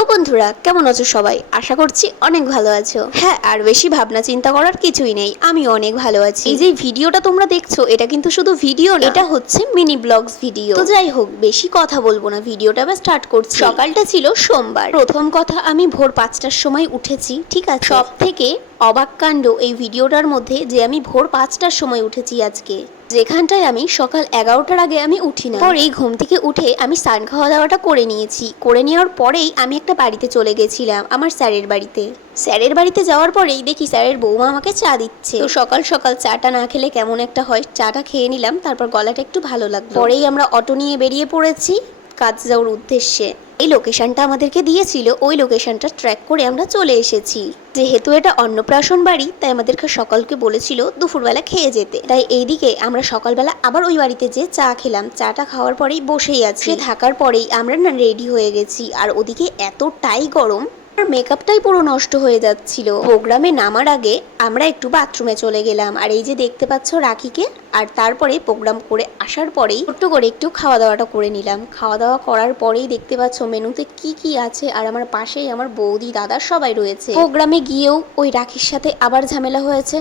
Hello বন্ধুরা, কেমন আছো সবাই? আশা করছি অনেক ভালো আছো। হ্যাঁ, আর বেশি ভাবনা চিন্তা করার কিছুই নেই, আমি অনেক ভালো আছি। এই যে ভিডিওটা তোমরা দেখছো, এটা কিন্তু শুধু ভিডিও না, এটা হচ্ছে মিনি ব্লগস ভিডিও। তো যাই হোক, বেশি কথা বলবো না, ভিডিওটা আবার স্টার্ট করছি। সকালটা ছিল সোমবার। প্রথম কথা, আমি ভোর 5টার সময় উঠেছি, ঠিক আছে? সব থেকে অবাক কাণ্ড এই ভিডিওটার মধ্যে যে আমি ভোর 5টার সময় উঠেছি আজকে, যেখানটায় আমি সকাল 11টার আগে আমি উঠি না। পরে ঘুম থেকে উঠে আমি স্নান খাওয়া দাওয়াটা করে নিয়েছি। করে নেওয়ার পরেই আমি একটা বাড়িতে চলে গেছিলাম, আমার স্যারের বাড়িতে। স্যারের বাড়িতে যাওয়ার পরেই দেখি স্যারের বৌমা আমাকে চা দিচ্ছে। তো সকাল সকাল চাটা না খেলে কেমন একটা হয়, চাটা খেয়ে নিলাম, তারপর গলাটা একটু ভালো লাগলো। পরেই আমরা অটো নিয়ে বেরিয়ে পড়েছি কাজ যাওয়ার উদ্দেশ্যে। এই লোকেশনটা আমাদেরকে দিয়েছিল, ওই লোকেশনটা ট্র্যাক করে আমরা চলে এসেছি। যেহেতু এটা অন্নপ্রাশন বাড়ি, তাই আমাদেরকে সকালকে বলেছিল দুপুরবেলা খেয়ে যেতে। তাই এইদিকে আমরা সকালবেলা আবার ওই বাড়িতে যে চা খেলাম, চাটা খাওয়ার পরেই বসেই আছি। থাকার পরেই আমরা না রেডি হয়ে গেছি, আর ওদিকে এতটাই গরম, মেকআপটাই পুরো নষ্ট হয়ে যাচ্ছিল। প্রোগ্রামে নামার আগে আমরা একটু বাথরুমে চলে গেলাম, আর এই যে দেখতে পাচ্ছ রাখিকে। আর তারপরে প্রোগ্রাম করে আসার পরেই ছোট্ট করে একটু খাওয়া দাওয়াটা করে নিলাম। খাওয়া দাওয়া করার পরেই দেখতে পাচ্ছ মেনুতে কি কি আছে, আর আমার পাশেই আমার বৌদি দাদা সবাই রয়েছে। প্রোগ্রামে গিয়েও ওই রাখির সাথে আবার ঝামেলা হয়েছে।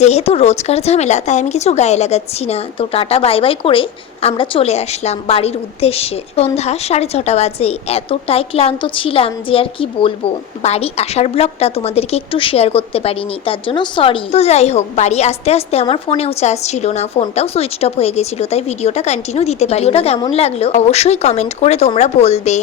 যেহেতু রোজকার ঝামেলা, তাই আমি কিছু গায়ে লাগাচ্ছি না। তো টাটা বাই বাই করে আমরা চলে আসলাম বাড়ির উদ্দেশ্যে। সন্ধ্যা 6:30 বাজে। এতটাই ক্লান্ত ছিলাম যে আর কি বলবো। বাড়ি আসার ব্লগটা তোমাদেরকে একটু শেয়ার করতে পারিনি, তার জন্য সরি। তো যাই হোক, বাড়ি আসতে আসতে আমার ফোনেও চার্জ ছিল না, ফোনটাও সুইচ অফ হয়ে গেছিল, তাই ভিডিওটা কন্টিনিউ দিতে পারি। ভিডিওটা কেমন লাগলো অবশ্যই কমেন্ট করে তোমরা বলবে।